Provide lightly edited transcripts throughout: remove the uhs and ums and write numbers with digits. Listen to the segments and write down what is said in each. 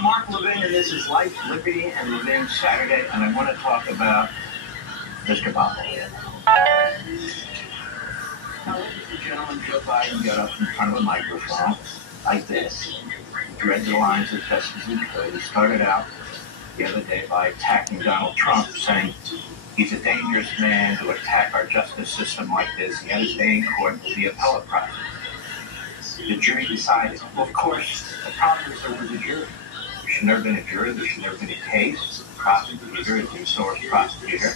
I'm Mark Levin, and this is Life, Liberty, and Levin Saturday, and I want to talk about Mr. Bobble. Now, ladies and gentlemen, Joe Biden got up in front of a microphone like this. He read the lines as best as he could. He started out the other day by attacking Donald Trump, saying he's a dangerous man to attack our justice system like this. He had his day in court with the appellate process. The jury decided. Well, of course, the problem is there was a jury. There should never been a jury. There should never been a case. The prosecutor is the resource prosecutor.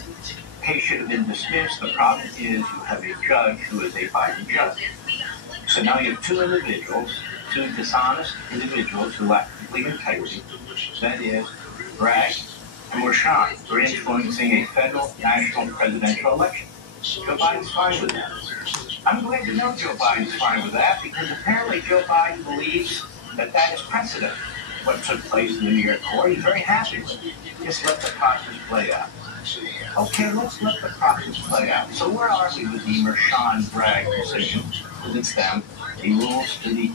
The case should have been dismissed. The problem is you have a judge who is a Biden judge. So now you have two individuals, two dishonest individuals who lack complete integrity. That is, Bragg and Rashawn, who are influencing a federal national presidential election. Joe Biden's fine with that. I'm glad to know Joe Biden's fine with that, because apparently Joe Biden believes that that is precedent. What took place in the New York court, he's very happy with it. Just let the process play out. Okay, let's let the process play out. So where are we with the Rashawn Bragg decision? Because it's them. The rules to the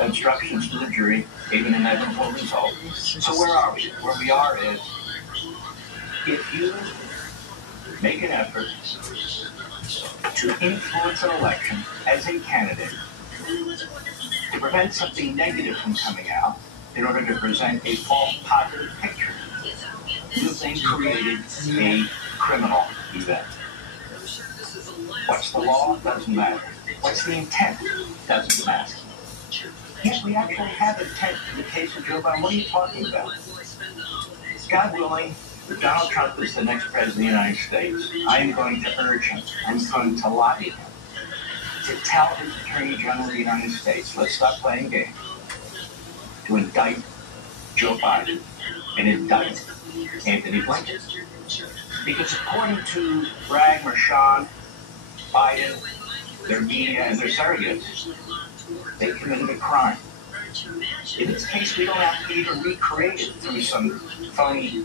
instructions to the jury gave an inevitable result. So where are we? Where we are is, if you make an effort to influence an election as a candidate, to prevent something negative from coming out, in order to present a false positive picture, you've then created a criminal event. What's the law? Doesn't matter. What's the intent? Doesn't matter. Yes, we actually have intent in the case of Joe Biden. What are you talking about? God willing, if Donald Trump is the next president of the United States, I am going to urge him, I'm going to lobby him, to tell his Attorney General of the United States, let's stop playing games, to indict Joe Biden and indict Anthony Blinken. Because according to Bragg, Rashawn, Biden, their media, and their surrogates, they committed a crime. In this case, we don't have to even recreate it through some phony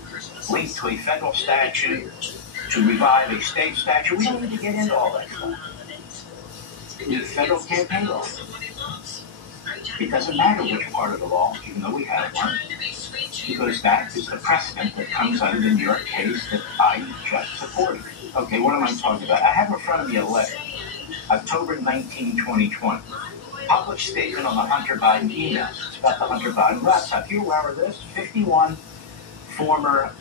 link to a federal statute to revive a state statute. We don't need to get into all that stuff. The federal campaign law. It doesn't matter which part of the law, even though we have one, because that is the precedent that comes out of the New York case that I just supported. Okay, what am I talking about? I have in front of me a letter, October 19, 2020. Public statement on the Hunter Biden emails. It's about the Hunter Biden laptop. You aware of this? 51 former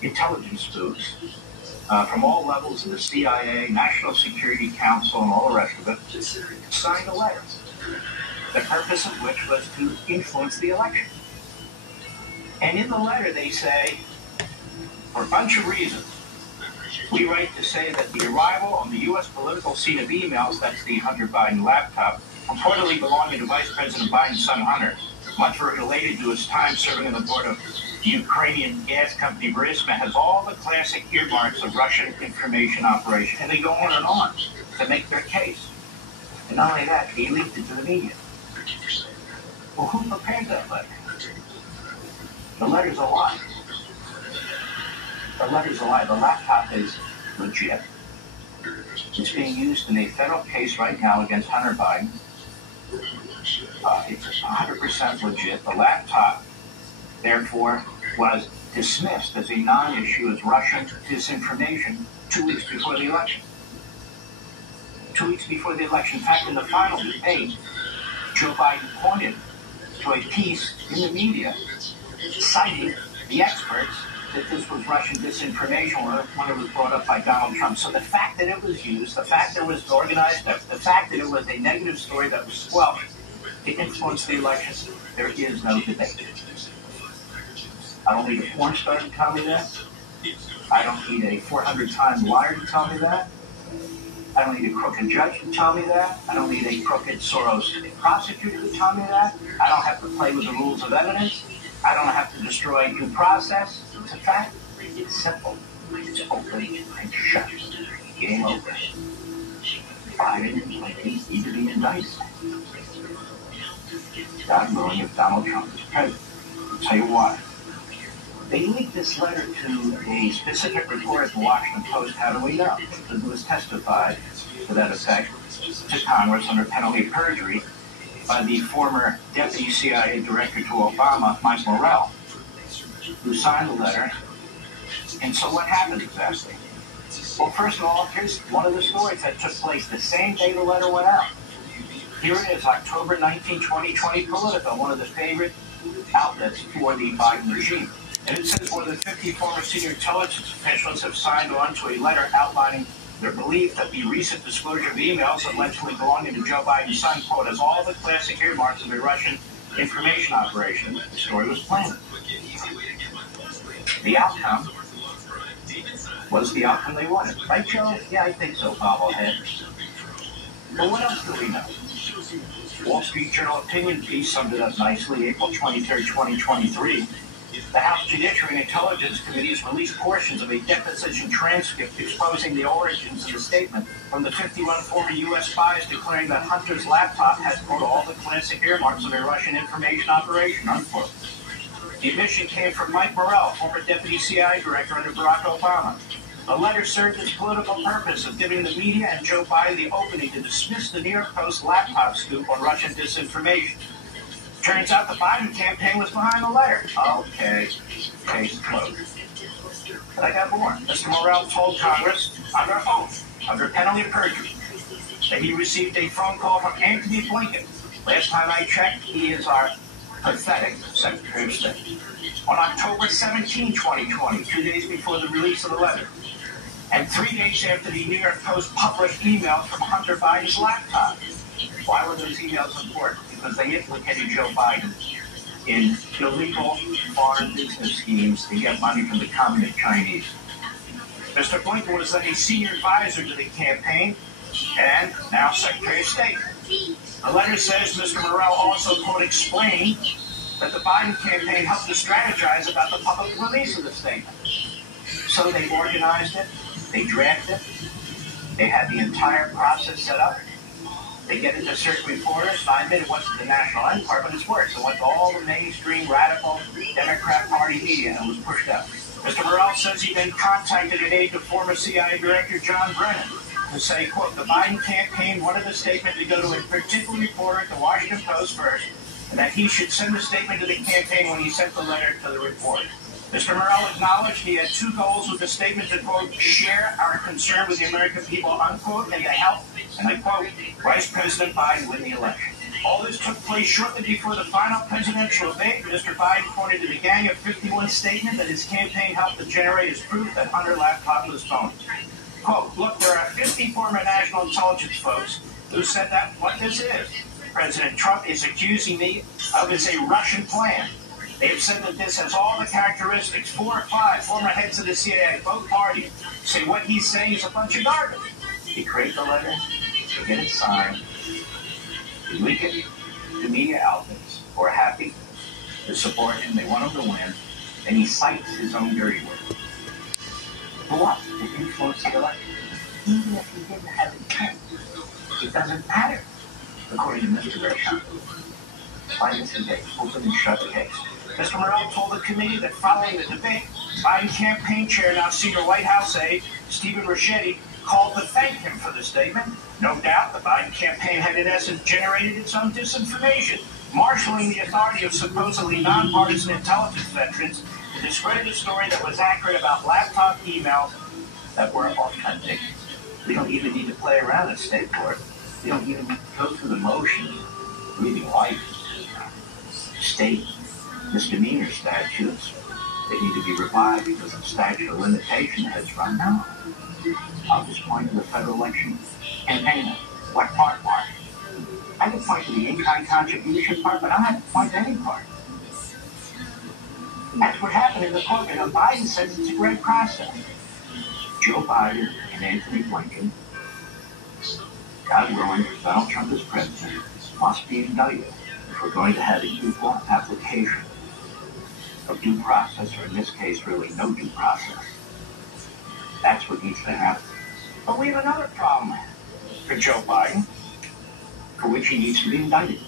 intelligence spooks from all levels of the CIA, National Security Council, and all the rest of it signed a letter, the purpose of which was to influence the election. And in the letter they say, for a bunch of reasons, we write to say that the arrival on the U.S. political scene of emails, that's the Hunter Biden laptop, reportedly belonging to Vice President Biden's son Hunter, much related to his time serving on the board of the Ukrainian gas company Burisma, has all the classic earmarks of Russian information operation. And they go on to make their case. And not only that, he leaked it to the media. Well, who prepared that letter? The letter's a lie. The letter's a lie. The laptop is legit. It's being used in a federal case right now against Hunter Biden. It's 100% legit. The laptop, therefore, was dismissed as a non-issue as Russian disinformation 2 weeks before the election. 2 weeks before the election. In fact, in the final debate, Joe Biden pointed to a piece in the media citing the experts that this was Russian disinformation when it was brought up by Donald Trump. So the fact that it was used, the fact that it was organized, the fact that it was a negative story that was squelched to influence the election, there is no debate. I don't need a porn star to tell me that. I don't need a 400-time liar to tell me that. I don't need a crooked judge to tell me that. I don't need a crooked Soros prosecutor to tell me that. I don't have to play with the rules of evidence. I don't have to destroy due process. It's a fact. It's simple. It's open and shut. Game over. Biden and Blinken need to be indicted. God willing, if Donald Trump is president. I'll tell you why. They leaked this letter to a specific reporter at the Washington Post. How do we know? Because it was testified to that effect to Congress under penalty of perjury by the former deputy CIA director to Obama, Mike Morrell, who signed the letter. And so what happened exactly? Well, first of all, here's one of the stories that took place the same day the letter went out. Here it is, October 19, 2020, Politico, one of the favorite outlets for the Biden regime. And it says more than 50 former senior intelligence officials have signed on to a letter outlining their belief that the recent disclosure of emails allegedly belonging to Joe Biden's son, quote, has all the classic earmarks of a Russian information operation. The story was planned. The outcome was the outcome they wanted. Right, Joe? Yeah, I think so, bobblehead. But what else do we know? Wall Street Journal opinion piece summed it up nicely. April 23rd, 2023. The House Judiciary and Intelligence Committees released portions of a deposition transcript exposing the origins of the statement from the 51 former U.S. spies declaring that Hunter's laptop had, quote, all the classic earmarks of a Russian information operation, unquote. The admission came from Mike Morrell, former deputy CIA director under Barack Obama. The letter served its political purpose of giving the media and Joe Biden the opening to dismiss the New York Post laptop scoop on Russian disinformation. Turns out the Biden campaign was behind the letter. Okay, case closed. But I got more. Mr. Morrell told Congress, under oath, under penalty of perjury, that he received a phone call from Anthony Blinken. Last time I checked, he is our pathetic Secretary of State. On October 17, 2020, 2 days before the release of the letter, and 3 days after the New York Post published emails from Hunter Biden's laptop. Why were those emails important? Because they implicated Joe Biden in illegal foreign business schemes to get money from the communist Chinese. Mr. Blinken was then a senior advisor to the campaign and now Secretary of State. The letter says Mr. Morrell also, quote, explained that the Biden campaign helped to strategize about the public release of the statement. So they organized it, they drafted it, they had the entire process set up. They get it to certain reporters. I admit it wasn't the National Enquirer, but it's worse. It went to all the mainstream radical Democrat Party media and was pushed out. Mr. Morrell says he then contacted an aide to former CIA Director John Brennan to say, quote, the Biden campaign wanted the statement to go to a particular reporter at the Washington Post first, and that he should send the statement to the campaign when he sent the letter to the reporter. Mr. Morrell acknowledged he had two goals with the statement to, quote, share our concern with the American people, unquote, and to help, and I quote, Vice President Biden win the election. All this took place shortly before the final presidential debate. Mr. Biden pointed to the Gang of 51 statement that his campaign helped to generate as proof that Hunter laptop was phony. Quote, look, there are 50 former national intelligence folks who said that what this is. President Trump is accusing me of is a Russian plan. They have said that this has all the characteristics. 4 or 5 former heads of the CIA, both parties, say what he's saying is a bunch of garbage. He creates the letter, they get it signed, they leak it to media outlets who are happy to support him, they want him to win, and he cites his own dirty work. For what? To influence the election. Even if he didn't have intent, it doesn't matter, according to Mr. Gresham. Why this is a open and shut case. Mr. Morrell told the committee that following the debate, Biden campaign chair, now senior White House aide, Stephen Ricchetti, called to thank him for the statement. No doubt the Biden campaign had in essence generated its own disinformation, marshaling the authority of supposedly nonpartisan intelligence veterans to discredit a story that was accurate about laptop emails that were authentic. We don't even need to play around at state court. We don't even go through the motions of reading life. State misdemeanor statutes, they need to be revived because the statute of limitation has run out. I'll just point to the federal election campaign. What part? I can point to the in-kind contribution part, but I'm not going to point to any part. That's what happened in the court, and Biden says it's a great process. Joe Biden and Anthony Blinken, God willing, Donald Trump as president, must be indicted if we're going to have an equal application of due process, or in this case, really no due process. That's what needs to happen. But we have another problem for Joe Biden, for which he needs to be indicted.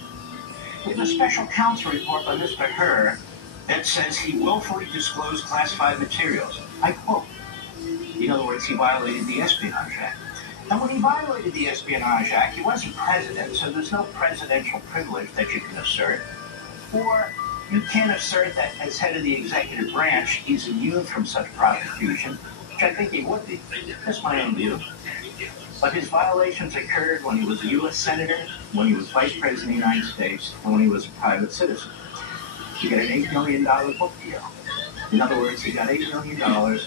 We have a special counsel report by Mr. Herr that says he willfully disclosed classified materials. I quote. In other words, he violated the Espionage Act. And when he violated the Espionage Act, he wasn't president, so there's no presidential privilege that you can assert. Or you can't assert that as head of the executive branch, he's immune from such prosecution, which I think he would be. That's my own view. But his violations occurred when he was a U.S. Senator, when he was Vice President of the United States, and when he was a private citizen. He got an $8 million book deal. In other words, he got $8 million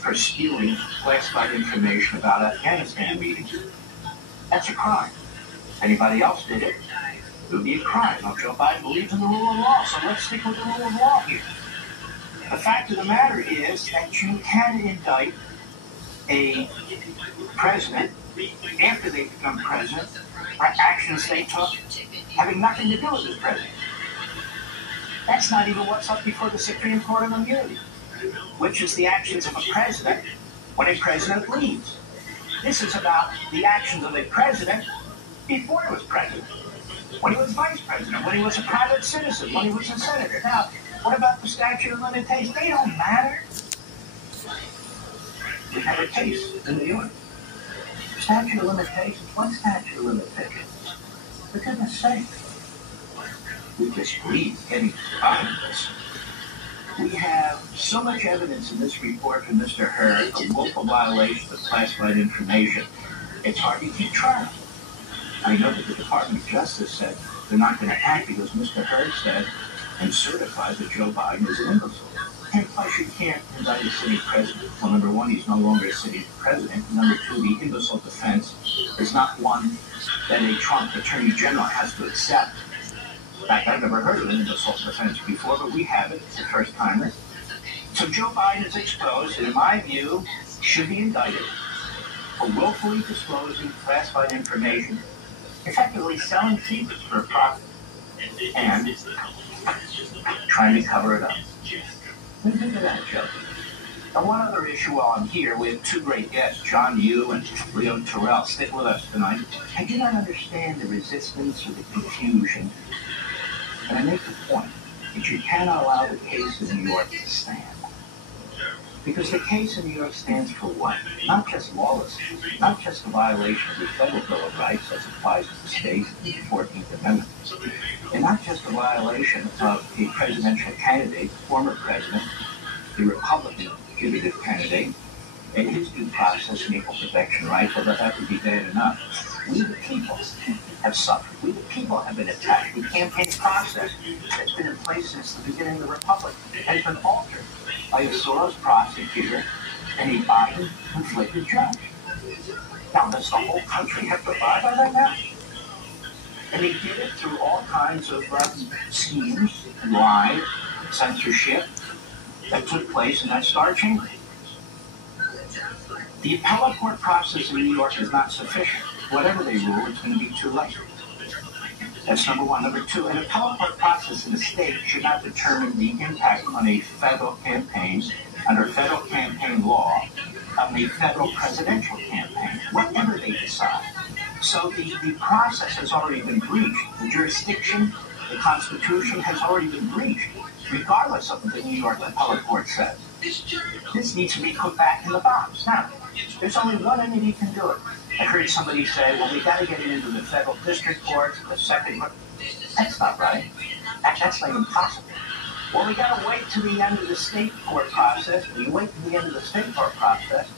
for spewing classified information about Afghanistan meetings. That's a crime. If anybody else did it, it would be a crime. Now, Joe Biden believes in the rule of law, so let's stick with the rule of law here. The fact of the matter is that you can indict a president after they become president for actions they took having nothing to do with this president. That's not even what's up before the Supreme Court on immunity, which is the actions of a president when a president leaves. This is about the actions of a president before he was president, when he was vice president, when he was a private citizen, when he was a senator. Now, what about the statute of limitations? They don't matter. We have a case in New York. Statute of limitations? What statute of limitations? For goodness sake. We just breathe getting out of this. We have so much evidence in this report from Mr. Hurd of willful violation of classified information, it's hard to keep track. I know that the Department of Justice said they're not going to act because Mr. Hurd said and certified that Joe Biden is an imbecile. And plus, you can't indict a sitting president. Well, number one, he's no longer a sitting president. Number two, the imbecile defense is not one that a Trump attorney general has to accept. In fact, I've never heard of an imbecile defense before, but we have it. It's the first timer. So Joe Biden is exposed, and in my view, should be indicted for willfully disclosing classified information, effectively selling secrets for a profit, and trying to cover it up. What do you think of that, Joe? And one other issue while I'm here, we have two great guests, John Yoo and Leo Terrell. Stick with us tonight. I do not understand the resistance or the confusion, and I make the point that you cannot allow the case in New York to stand. Because the case in New York stands for what? Not just lawlessness, not just the violation of the Federal Bill of Rights as applies to the states in the 14th Amendment, and not just the violation of a presidential candidate, former president, the Republican putative candidate, and his due process and equal protection rights, although that would be bad enough. We the people have suffered. We the people have been attacked. The campaign process that's been in place since the beginning of the Republic has been altered by a Soros prosecutor and a Biden-conflicted judge. Now, does the whole country have to abide by that now? And they did it through all kinds of schemes, lies, censorship that took place in that Star Chamber. The appellate court process in New York is not sufficient. Whatever they rule, it's going to be too late. That's number one. Number two, an appellate court process in the state should not determine the impact on a federal campaign under federal campaign law of a federal presidential campaign, whatever they decide. So the process has already been breached. The jurisdiction, the Constitution has already been breached, regardless of what the New York appellate court says. This needs to be put back in the box. Now, there's only one entity can do it. I heard somebody say, well, we got to get it into the federal district courts, the second court. That's not right. That's not even possible. Well, we got to wait to the end of the state court process. When you wait to the end of the state court process,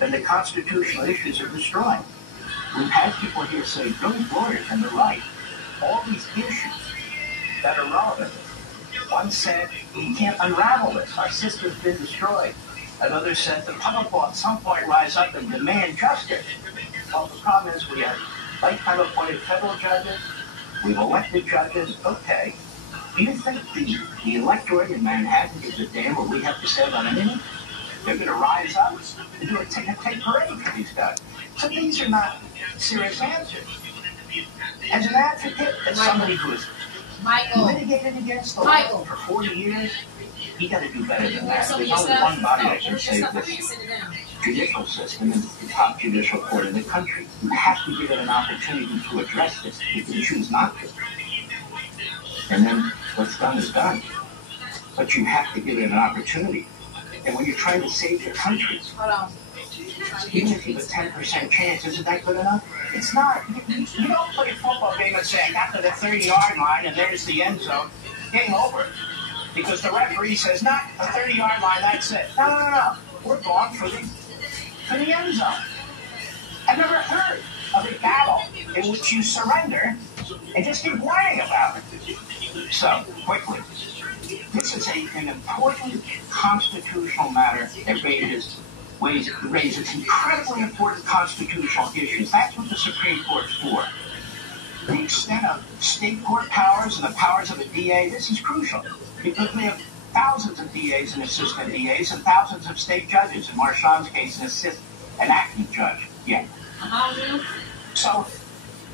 then the constitutional issues are destroyed. We've had people here say, those lawyers, and they're right. All these issues that are relevant. One said, we can't unravel this. Our system's been destroyed. Another said, the public will at some point rise up and demand justice. Well, the problem is we have lifetime appointed federal judges. We've elected judges. Okay. Do you think the electorate in Manhattan gives a damn what we have to say about anything? They're going to rise up and do a take parade for these guys. So these are not serious answers. As an advocate, as somebody who has litigated against the law for 40 years, you got to do better than that. There's only one body that can save this judicial system and the top judicial court in the country. You have to give it an opportunity to address this. If you choose not to, and then what's done is done. But you have to give it an opportunity. And when you're trying to save the country, Even if you have a 10% chance, isn't that good enough? It's not. You don't play a football game and say, I got to the 30-yard line and there's the end zone. Game over. Because the referee says, not a 30-yard line, that's it. No. We're going for the end zone. I've never heard of a battle in which you surrender and just keep whining about it. So, quickly, this is an important constitutional matter that raises incredibly important constitutional issues. That's what the Supreme Court's for. The extent of state court powers and the powers of a DA, this is crucial because we have thousands of DAs and assistant DAs and thousands of state judges. In Marshawn's case, an acting judge. Yeah. So,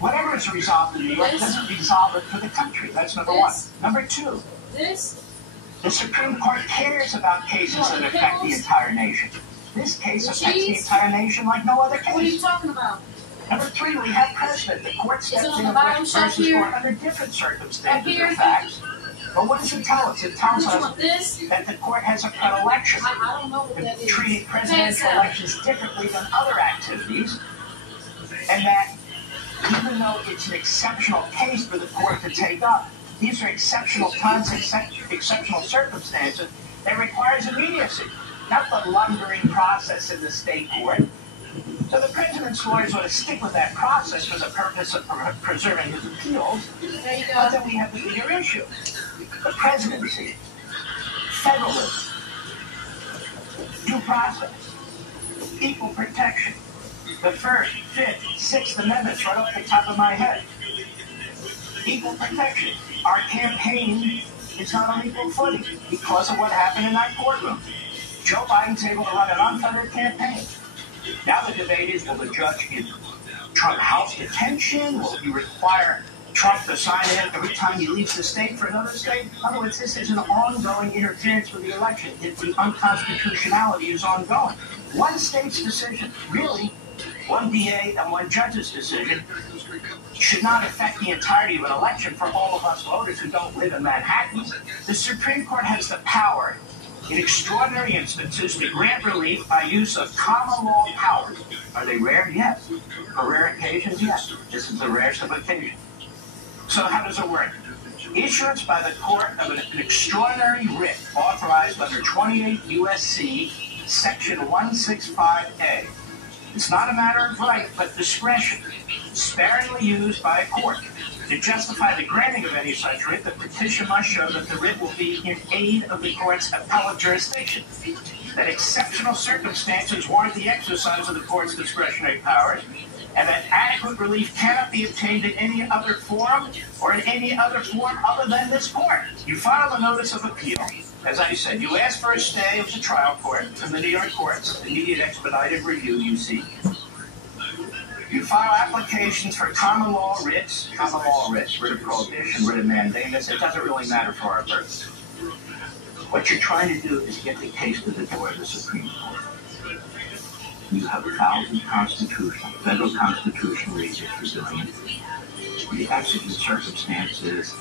whatever is resolved in New York doesn't resolve it for the country. That's number one. Number two, the Supreme Court cares about cases that affect the entire nation. This case affects the entire nation like no other case. What are you talking about? Number three, we have precedent. The court steps in and versus court under different circumstances or facts. But what does it tell us? It tells us that the court has a predilection in treating presidential elections differently than other activities, and that even though it's an exceptional case for the court to take up, these are exceptional times, exceptional circumstances that requires immediacy, not the lumbering process in the state court. So the president's lawyers want to stick with that process for the purpose of preserving his appeals. But then we have the bigger issue. The presidency, federalism, due process, equal protection, the First, Fifth, Sixth Amendments right off the top of my head. Equal protection. Our campaign is not on equal footing because of what happened in that courtroom. Joe Biden's able to run an unfettered campaign. Now the debate is, will the judge give Trump house detention? Will he require Trump to sign in every time he leaves the state for another state? In other words, this is an ongoing interference with the election. The unconstitutionality is ongoing. One state's decision, really, one DA and one judge's decision, should not affect the entirety of an election for all of us voters who don't live in Manhattan. The Supreme Court has the power in extraordinary instances to grant relief by use of common law powers. Are they rare? Yes. For rare occasions? Yes. This is the rarest of occasions. So how does it work? Issuance by the court of an extraordinary writ authorized under 28 U.S.C. Section 165A. It's not a matter of right, but discretion, sparingly used by a court. To justify the granting of any such writ, the petition must show that the writ will be in aid of the court's appellate jurisdiction, that exceptional circumstances warrant the exercise of the court's discretionary powers, and that adequate relief cannot be obtained in any other forum or in any other form other than this court. You file a notice of appeal. As I said, you ask for a stay of the trial court from the New York courts, immediate expedited review you seek. You file applications for common law writs, writ of prohibition, writ of mandamus. It doesn't really matter for our purpose. What you're trying to do is get the case to the door of the Supreme Court. You have 1,000 federal constitutional reasons for doing it. The exigent circumstances,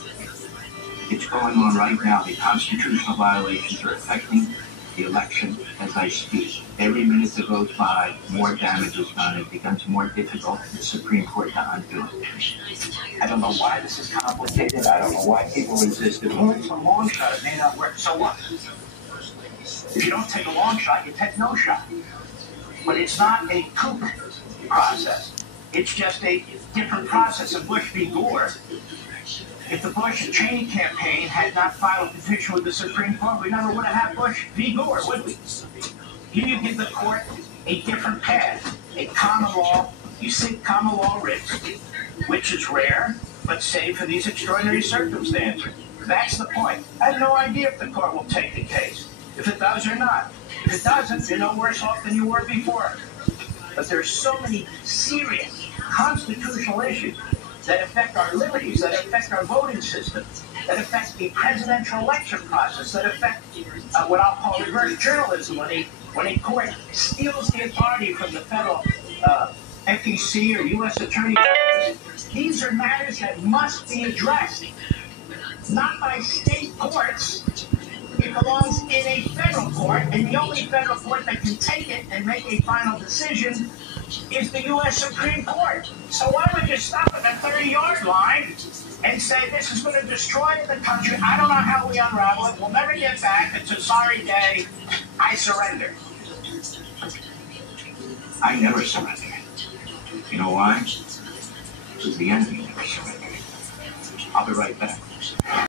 it's going on right now. The constitutional violations are affecting the election as I speak. Every minute that goes by, more damage is done. It becomes more difficult for the Supreme Court to undo it. I don't know why this is complicated. I don't know why people resist it. Well, it's a long shot. It may not work. So what? If you don't take a long shot, you take no shot. But it's not a coup process. It's just a different process. Of Bush v. Gore, if the Bush and Cheney campaign had not filed a petition with the Supreme Court, we never would have had Bush v. Gore, would we? You give the court a different path, a common law. You seek common law writs, which is rare, but safe for these extraordinary circumstances. That's the point. I have no idea if the court will take the case, if it does or not. If it doesn't, you're no worse off than you were before. But there's so many serious constitutional issues that affect our liberties, that affect our voting system, that affect the presidential election process, that affect what I'll call reverse journalism, when a court steals the authority from the federal FTC or U.S. Attorney General. These are matters that must be addressed, not by state courts It belongs in a federal court, and the only federal court that can take it and make a final decision is the U.S. Supreme Court. So why would you stop at the 30-yard line and say this is going to destroy the country? I don't know how we unravel it. We'll never get back. It's a sorry day. I surrender. I never surrender. You know why? Because the enemy never surrendered. I'll be right back.